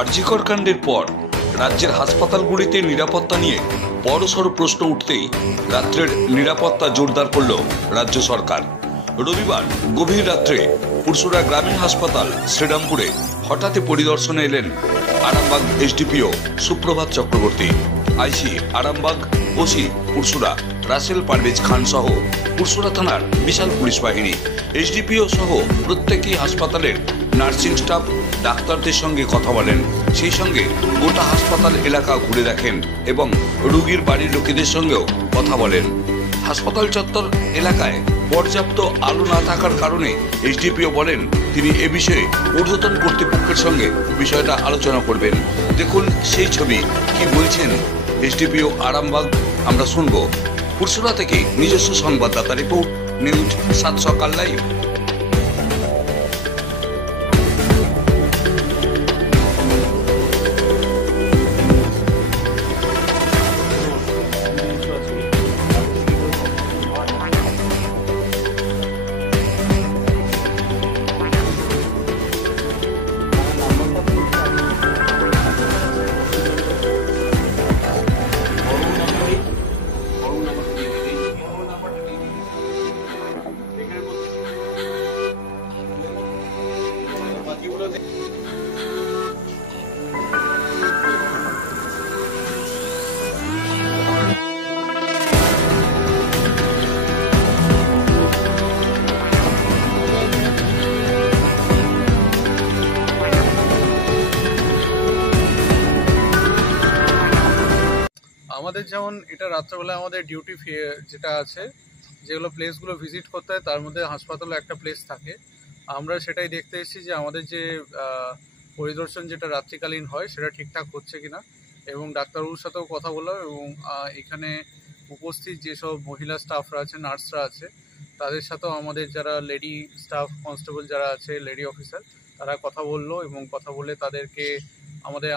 আরজিকর কাণ্ডের পর রাজ্যের হাসপাতালগুলিতে নিরাপত্তা নিয়ে বড়সড় প্রশ্ন উঠতেই রাত্রের নিরাপত্তা জোরদার করল রাজ্য সরকার। রবিবার গভীর রাত্রে পুরসুরা গ্রামীণ হাসপাতাল শ্রীরামপুরে হঠাৎই পরিদর্শনে এলেন আরামবাগ এসডিপিও সুপ্রভাত চক্রবর্তী, আইসি আরামবাগ, ওসি পুরসুরা রাসেল পারভেজ খান সহ পুরসুরা থানার বিশাল পুলিশ বাহিনী। এসডিপিও সহ প্রত্যেকেই হাসপাতালের নার্সিং স্টাফ, ডাক্তারদের সঙ্গে কথা বলেন। সেই সঙ্গে গোটা হাসপাতাল এলাকা ঘুরে দেখেন এবং রোগীর বাড়ির লোকেদের সঙ্গেও কথা বলেন। হাসপাতাল চত্বর এলাকায় পর্যাপ্ত আলো না থাকার কারণে এসডিপিও বলেন তিনি এ বিষয়ে ঊর্ধ্বতন কর্তৃপক্ষের সঙ্গে বিষয়টা আলোচনা করবেন। দেখুন সেই ছবি, কি বলছেন এসডিপিও আরামবাগ আমরা শুনবো। পুরসুরা থেকে নিজস্ব সংবাদদাতা রিপোর্ট, নিউজ 7 সকাল লাইভ। আমাদের যেমন এটা রাত্রেবেলা আমাদের ডিউটি যেটা আছে, যেগুলো প্লেসগুলো ভিজিট করতে হয় তার মধ্যে হাসপাতালে একটা প্লেস থাকে। আমরা সেটাই দেখতে এসেছি যে আমাদের যে পরিদর্শন যেটা রাত্রিকালীন হয় সেটা ঠিকঠাক হচ্ছে কিনা, এবং ডাক্তারবাবুর সাথেও কথা বললাম এবং এখানে উপস্থিত যেসব মহিলা স্টাফরা আছে, নার্সরা আছে, তাদের সাথেও আমাদের যারা লেডি স্টাফ কনস্টেবল যারা আছে, লেডি অফিসার, তারা কথা বললো এবং কথা বলে তাদেরকে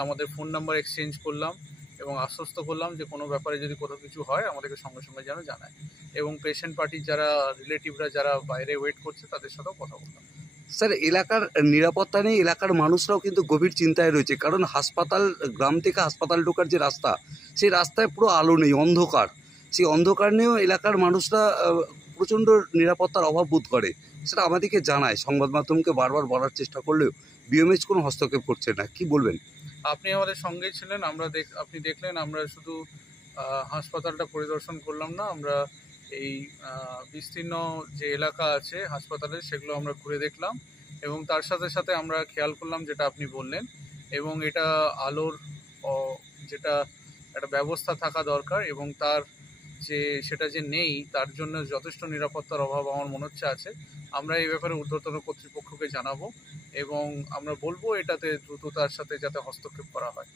আমাদের ফোন নাম্বার এক্সচেঞ্জ করলাম এবং আশ্বস্ত করলাম যে কোনো ব্যাপারে যদি কোথাও কিছু হয় আমাদেরকে সঙ্গে সঙ্গে যেন জানায়, এবং পেশেন্ট পার্টির যারা রিলেটিভরা যারা বাইরে ওয়েট করছে তাদের সাথেও কথা বললাম। স্যার, এলাকার নিরাপত্তা নেই, এলাকার মানুষরাও কিন্তু গভীর চিন্তায় রয়েছে, কারণ হাসপাতাল, গ্রাম থেকে হাসপাতাল ঢোকার যে রাস্তা, সেই রাস্তায় পুরো আলো নেই, অন্ধকার। সেই অন্ধকার নিয়েও এলাকার মানুষরা প্রচণ্ড নিরাপত্তার অভাব বোধ করে। সেটা আমাদেরকে জানায়, সংবাদ মাধ্যমকে বারবার বলার চেষ্টা করলেও বিএমএইচ কোনো হস্তক্ষেপ করছে না। কি বলবেন? আপনি আমাদের সঙ্গেই ছিলেন, আপনি দেখলেন আমরা শুধু হাসপাতালটা পরিদর্শন করলাম না, আমরা এই বিস্তীর্ণ যে এলাকা আছে হাসপাতালের সেগুলো আমরা ঘুরে দেখলাম, এবং তার সাথে সাথে আমরা খেয়াল করলাম যেটা আপনি বললেন, এবং এটা আলোর যেটা একটা ব্যবস্থা থাকা দরকার, এবং সেটা যে নেই তার জন্য যথেষ্ট নিরাপত্তার অভাব আমার মনে হচ্ছে আছে। আমরা এই ব্যাপারে ঊর্ধ্বতন কর্তৃপক্ষকে জানাবো এবং আমরা বলবো এটাতে দ্রুততার সাথে যাতে হস্তক্ষেপ করা হয়।